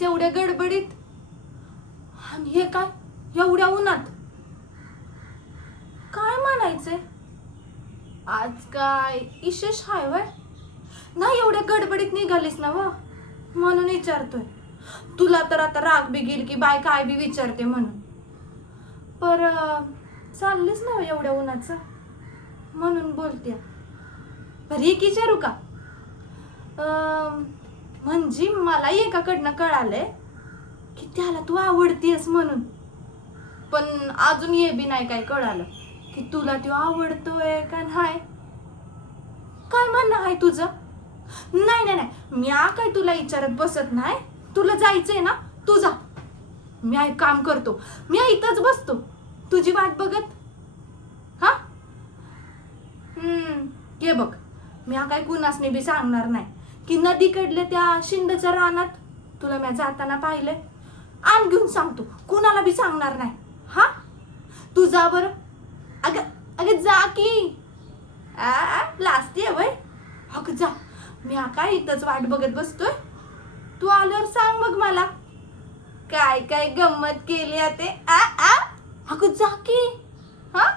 आलीस एवढ्या गडबडीत? आणि हे काय एवढ्या उन्हात? काय म्हणायचंय? आज काय विशेष हाय वय? नाही एवढ्या गडबडीत निघालीस ना व, म्हणून विचारतोय. तुला तर आता राग बी गेल की बाय काय बी विचारते म्हणून. पर चाललीस ना एवढ्या उन्हाचं, म्हणून बोलते. बरं एक विचारू का? म्हणजे मला एकाकडनं कळालंय की त्याला तू आवडतीयस म्हणून, पण अजून हे बी नाही काय कळालं की तुला तो आवडतोय का नाही. काय म्हणणं आहे तुझं? नाही नाही नाही, मी काय तुला विचारत बसत नाही. तुला जायचंय ना, तू जा. मी काम करतो, मी इथंच बसतो तुझी वाट बघत. हा हे बघ, मी काय कुणासने बी सांगणार नाही की नदीकडल्या त्या शिंदच्या रानात तुला मी जाताना पाहिलंय. आण घेऊन सांगतो, कुणाला बी सांगणार नाही. हा तू जा बरं. अगं अगं जा की. लाजतीये वय? अगं जा, मी काय इथंच वाट बघत बसतोय. तू आल्यावर सांग मग मला काय काय गंमत केली ते. अगं जा की. हा